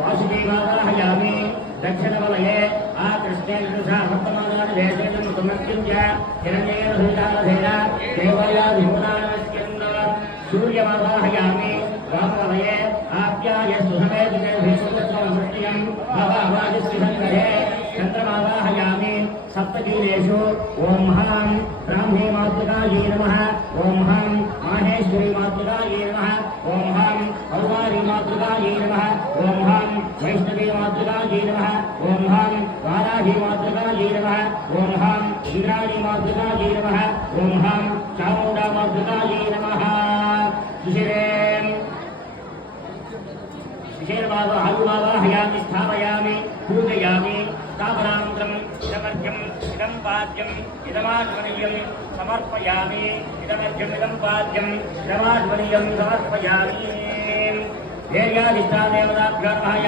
वासुदेवावाहयामि दक्षिणवलये आकृष्णेन वर्तमानानि वेदेन समर्प्य हिरण्येन हृतामधेन देवायाधिमुनानस्यन् सूर्यमावाहयामि वामवलये आप्यायस्तु समेतने भीष्मत्वमृत्यं भवावादिस्विसङ्गहे चन्द्रमावाहयामि सप्तदीनेषु ओम हां ब्राह्मी मातृकायै नमः ओम हां माहेश्वरी मातृकायै नमः ओम हां कौमारी मातृकायै नमः ओम हां वैष्णवी मातृकायै नमः ओम हां वाराही मातृकायै नमः ओम हां इंद्राणी मातृकायै नमः ओम हां चामुण्डा मातृकायै नमः हनुमावाहयामि स्थापयामि पूजयामि स्थापनानन्तरम् इदमर्घ्यम् इदं पाद्यम् इदमाध्वर्यं समर्पयामि इदमर्घ्यम् इदं पाद्यम् इदमाध्वर्यं समर्पयामि देव्याधिष्ठादेवताभ्यो नमः।